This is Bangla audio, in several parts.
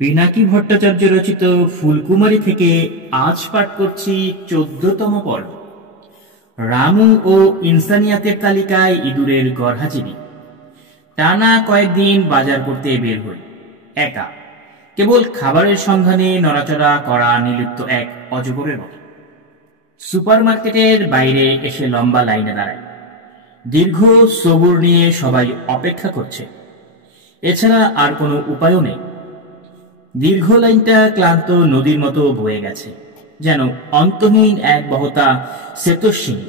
পিনাকি ভট্টাচার্য রচিত ফুলকুমারী থেকে আজ পাঠ করছি ১৪তম পর্ব। রামু ও ইনসানিয়াতের তালিকায় ইঁদুরের গরহাজিবি। টানা কয়েকদিন বাজার করতে বের হই, একা, কেবল খাবারের সন্ধানে নড়াচড়া করা নির্লিপ্ত এক অজগরের মতো। সুপারমার্কেটের বাইরে এসে লম্বা লাইনে দাঁড়ায়। দীর্ঘ সবুর নিয়ে সবাই অপেক্ষা করছে, এছাড়া আর কোনো উপায়ও নেই। দীর্ঘ লাইনটা ক্লান্ত নদীর মতো বয়ে গেছে, যেন অন্তহীন এক বহতা সেতস্বিনী।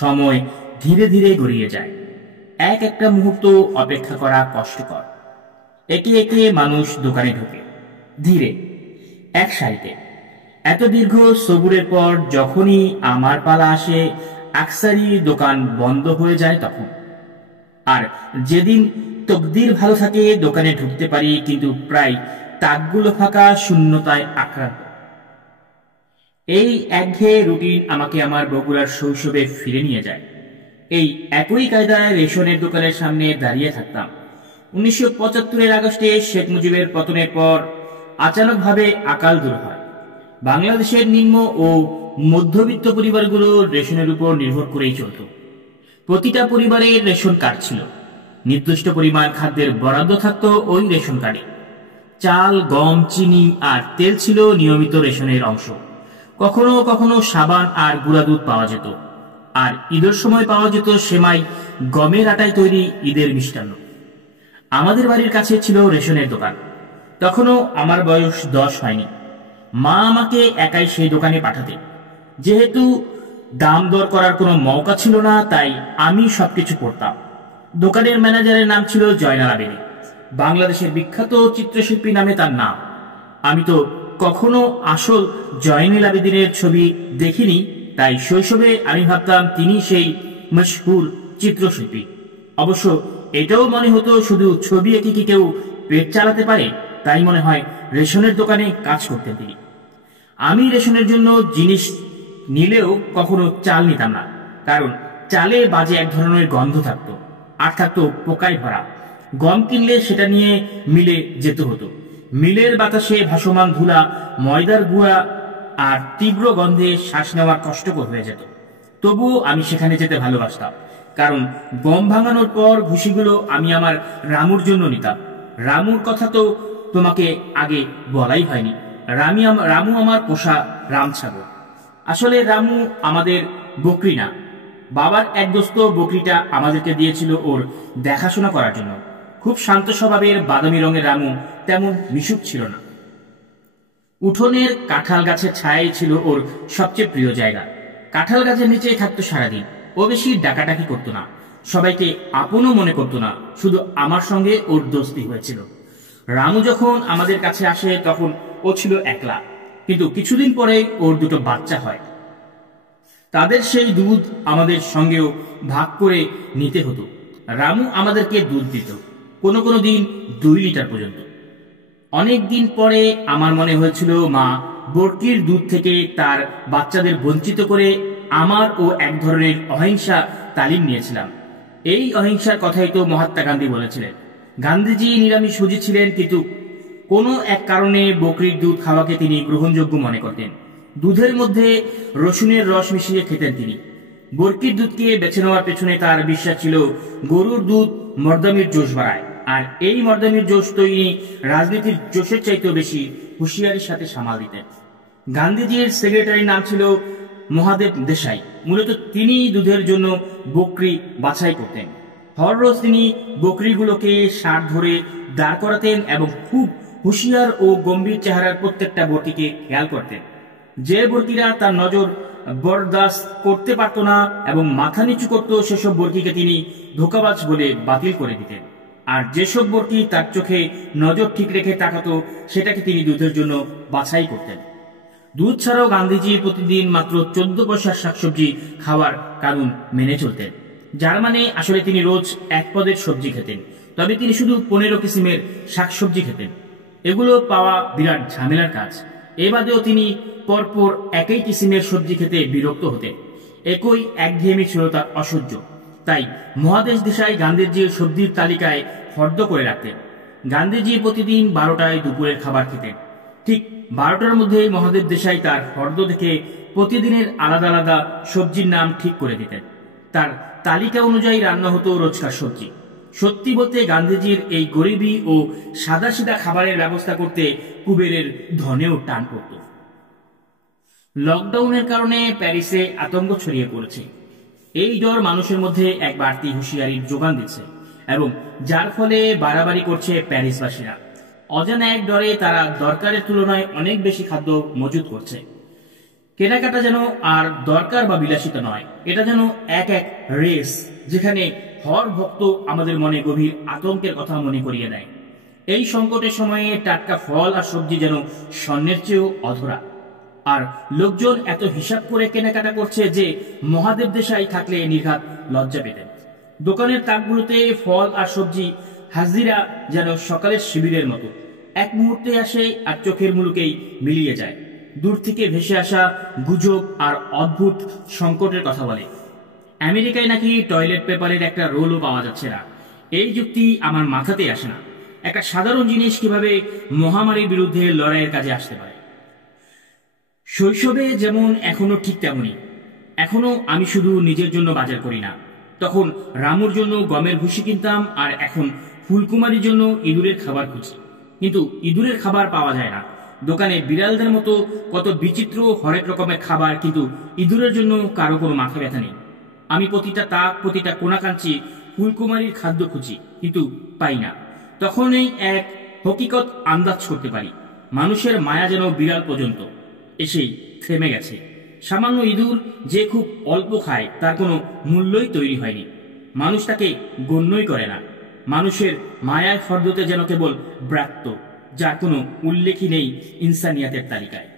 সময় ধীরে ধীরে গড়িয়ে যায়, এক একটা মুহূর্ত অপেক্ষা করা কষ্টকর। একে একে মানুষ দোকানে ঢোকে, ধীরে, এক সারিতে। এত দীর্ঘ সবুরের পর যখনই আমার পালা আসে, আকসারি দোকান বন্ধ হয়ে যায় তখন। আর যেদিন তকদির ভালো থাকে দোকানে ঢুকতে পারি, কিন্তু প্রায় তাকগুলো ফাঁকা, শূন্যতায় আক্রান্ত। এই একঘেয়ে রুটিন আমাকে আমার বগুড়ার শৈশবে ফিরে নিয়ে যায়। এই একই কায়দায় রেশনের দোকানের সামনে দাঁড়িয়ে থাকতাম। ১৯৭৫-এর আগস্টে শেখ মুজিবের পতনের পর আচানকভাবে আকাল দূর হয়। বাংলাদেশের নিম্ন ও মধ্যবিত্ত পরিবারগুলো রেশনের উপর নির্ভর করেই চলত। প্রতিটা পরিবারের রেশন কার্ড ছিল, নির্দিষ্ট পরিমাণ খাদ্যের বরাদ্দ থাকত ওই রেশন কার্ডে। চাল, গম, চিনি আর তেল ছিল নিয়মিত রেশনের অংশ। কখনো কখনো সাবান আর গুঁড়া দুধ পাওয়া যেত। আর ঈদের সময় পাওয়া যেত সেমাই, গমের আটায় তৈরি ঈদের মিষ্টান্ন। আমাদের বাড়ির কাছে ছিল রেশনের দোকান। তখনও আমার বয়স ১০ হয়নি। মা আমাকে একাই সেই দোকানে পাঠাতেন। যেহেতু দাম দর করার কোনো মৌকা ছিল না, তাই আমি সবকিছু করতাম। দোকানের ম্যানেজারের নাম ছিল জয়নাল আবেদীন। বাংলাদেশের বিখ্যাত চিত্রশিল্পী নামে তার নাম। আমি তো কখনো আসল জয়নাল আবেদীনের ছবি দেখিনি, তাই শৈশবে আমি ভাবতাম তিনি সেই মশহুর চিত্রশিল্পী। অবশ্য এটাও মনে হতো, শুধু ছবি এঁকে কি কেউ পেট চালাতে পারে? তাই মনে হয় রেশনের দোকানে কাজ করতেন তিনি। আমি রেশনের জন্য জিনিস নিলেও কখনো চাল নিতাম না, কারণ চালে বাজে এক ধরনের গন্ধ থাকতো, আর থাকতো পোকায় ভরা। গম কিনলে সেটা নিয়ে মিলে যেতে হতো। মিলের বাতাসে ভাসমান ধুলা, ময়দার গুঁড়া আর তীব্র গন্ধে শ্বাস নেওয়া কষ্টকর হয়ে যেত। তবুও আমি সেখানে যেতে ভালোবাসতাম, কারণ গম ভাঙানোর পর ভুসিগুলো আমি আমার রামুর জন্য নিতাম। রামুর কথা তো তোমাকে আগে বলাই হয়নি। রামু আমার পোষা রাম ছাগল। আসলে রামু আমাদের বকরি না, বাবার এক দোস্ত বকরিটা আমাদেরকে দিয়েছিল ওর দেখাশোনা করার জন্য। খুব শান্ত স্বভাবের বাদামি রঙের রামু তেমন মিশুক ছিল না। উঠোনের কাঁঠাল গাছের ছায়াই ছিল ওর সবচেয়ে প্রিয় জায়গা। কাঁঠাল গাছের নিচেই থাকতো সারাদিন। ও বেশি ডাকাডাকি করতো না, সবাইকে আপনও মনে করতো না। শুধু আমার সঙ্গে ওর দোস্তি হয়েছিল। রামু যখন আমাদের কাছে আসে তখন ও ছিল একলা, কিন্তু কিছুদিন পরেই ওর দুটো বাচ্চা হয়। তাদের সেই দুধ আমাদের সঙ্গেও ভাগ করে নিতে হতো। রামু আমাদেরকে দুধ দিত, কোনো কোনো দিন ২ লিটার পর্যন্ত। অনেক দিন পরে আমার মনে হয়েছিল মা বরকির দুধ থেকে তার বাচ্চাদের বঞ্চিত করে আমার ও এক ধরনের অহিংসা তালিম নিয়েছিলাম। এই অহিংসার কথাই তো মহাত্মা গান্ধী বলেছিলেন। গান্ধীজি নিরামিষভোজী ছিলেন, কিন্তু কোনো এক কারণে বকরির দুধ খাওয়াকে তিনি গ্রহণযোগ্য মনে করতেন। দুধের মধ্যে রসুনের রস মিশিয়ে খেতেন তিনি। বরকির দুধকে বেছে নেওয়ার পেছনে তার বিশ্বাস ছিল গরুর দুধ মর্দামির জোশ বাড়ায়, আর এই মর্দামির জোশ তৈরি রাজনীতির জোশের চাইতেও বেশি হুঁশিয়ারির সাথে সামাল দিতেন। গান্ধীজির সেক্রেটারির নাম ছিল মহাদেব দেশাই। মূলত তিনি দুধের জন্য বকরি বাছাই করতেন। হররোজ তিনি বকরিগুলোকে ষাঁড় ধরে দাঁড় করাতেন এবং খুব হুঁশিয়ার ও গম্ভীর চেহারার প্রত্যেকটা বরকিকে খেয়াল করতেন। যে বরকিরা তার নজর বরদাস্ত করতে পারত না এবং মাথা নিচু করত, সেসব বরকিকে তিনি ধোঁকাবাজ বলে বাতিল করে দিতেন। আর যেসব বরকি তার চোখে নজর ঠিক রেখে তাকাতো, সেটাকে তিনি দুধের জন্য বাছাই করতেন। দুধ ছাড়াও গান্ধীজি প্রতিদিন মাত্র ১৪ পয়সার শাকসবজি খাওয়ার কানুন মেনে চলতেন, যার মানে আসলে তিনি রোজ ১ পদের সবজি খেতেন। তবে তিনি শুধু ১৫ কিসিমের শাকসবজি খেতেন। এগুলো পাওয়া বিরাট ঝামেলার কাজ। এ বাদেও তিনি পরপর একই কিসিমের সবজি খেতে বিরক্ত হতেন। একই একঘেয়েমি ছিল তার অসহ্য। তাই মহাদেশ দেশাই গান্ধীজির সবজির তালিকায় ফর্দ করে রাখতেন। গান্ধীজি প্রতিদিন 12টায় দুপুরের খাবার খেতেন। ঠিক 12টার মধ্যে মহাদেব দেশাই তার ফর্দ থেকে প্রতিদিনের আলাদা আলাদা সবজির নাম ঠিক করে দিতেন। তার তালিকা অনুযায়ী রান্না হতো রোজকার সবজি। সত্যি বলতে গান্ধীজির এই গরিবী ও সাদাসিধা খাবারের ব্যবস্থা করতে কুবেরের ধনেও টান পড়ত। লকডাউনের কারণে প্যারিসে আতঙ্ক ছড়িয়ে পড়েছে। এই জ্বর মানুষের মধ্যে এক বাড়তি হুঁশিয়ারির যোগান দিচ্ছে এবং যার ফলে বাড়াবাড়ি করছে প্যারিসবাসীরা। অজানা এক ডরে তারা দরকারের তুলনায় অনেক বেশি খাদ্য মজুত করছে। কেনাকাটা যেন আর দরকার বা বিলাসিতা নয়, এটা যেন এক এক রেস, যেখানে হর ভক্ত আমাদের মনে গভীর আতঙ্কের কথা মনে করিয়ে দেয়। এই সংকটের সময়ে টাটকা ফল আর সবজি যেন স্বর্ণের চেয়েও অধরা। আর লোকজন এত হিসাব করে কেনাকাটা করছে যে মহাদেব দেশাই থাকলে নির্ঘাত লজ্জা পেতেন। দোকানের তাকগুলোতে ফল আর সবজি হাজিরা যেন সকালের শিবিরের মতো, এক মুহূর্তে আসে আর চোখের মুলুকেই মিলিয়ে যায়। দূর থেকে ভেসে আসা গুজব আর অদ্ভুত সংকটের কথা বলে। আমেরিকায় নাকি টয়লেট পেপারের একটা রোলও পাওয়া যাচ্ছে না। এই যুক্তি আমার মাথাতে আসে না। একটা সাধারণ জিনিস কিভাবে মহামারীর বিরুদ্ধে লড়াইয়ের কাজে আসতে পারে। শৈশবে যেমন এখনো ঠিক তেমনই। এখনো আমি শুধু নিজের জন্য বাজার করি না, তখন রামুর জন্য গমের ভুসি কিনতাম, আর এখন ফুলকুমারির জন্য ইঁদুরের খাবার খুঁজি। কিন্তু ইঁদুরের খাবার পাওয়া যায় না। দোকানে বিড়ালদের মতো কত বিচিত্র হরেক রকমের খাবার, কিন্তু ইঁদুরের জন্য কারো কোনো মাথা ব্যথা নেই। আমি প্রতিটা তাক, প্রতিটা কোণাকাঞ্চি ফুলকুমারির খাদ্য খুঁজি, কিন্তু পাই না। তখনই এক হকিকত আন্দাজ করতে পারি, মানুষের মায়া যেন বিড়াল পর্যন্ত এসেই থেমে গেছে। সামান্য ইঁদুর যে খুব অল্প খায়, তার কোনো মূল্যই তৈরি হয়নি। মানুষ তাকে গণ্যই করে না। মানুষের মায়ার ফর্দতে যেন কেবল ব্রাত্য, যার কোনো উল্লেখই নেই ইনসানিয়াতের তালিকায়।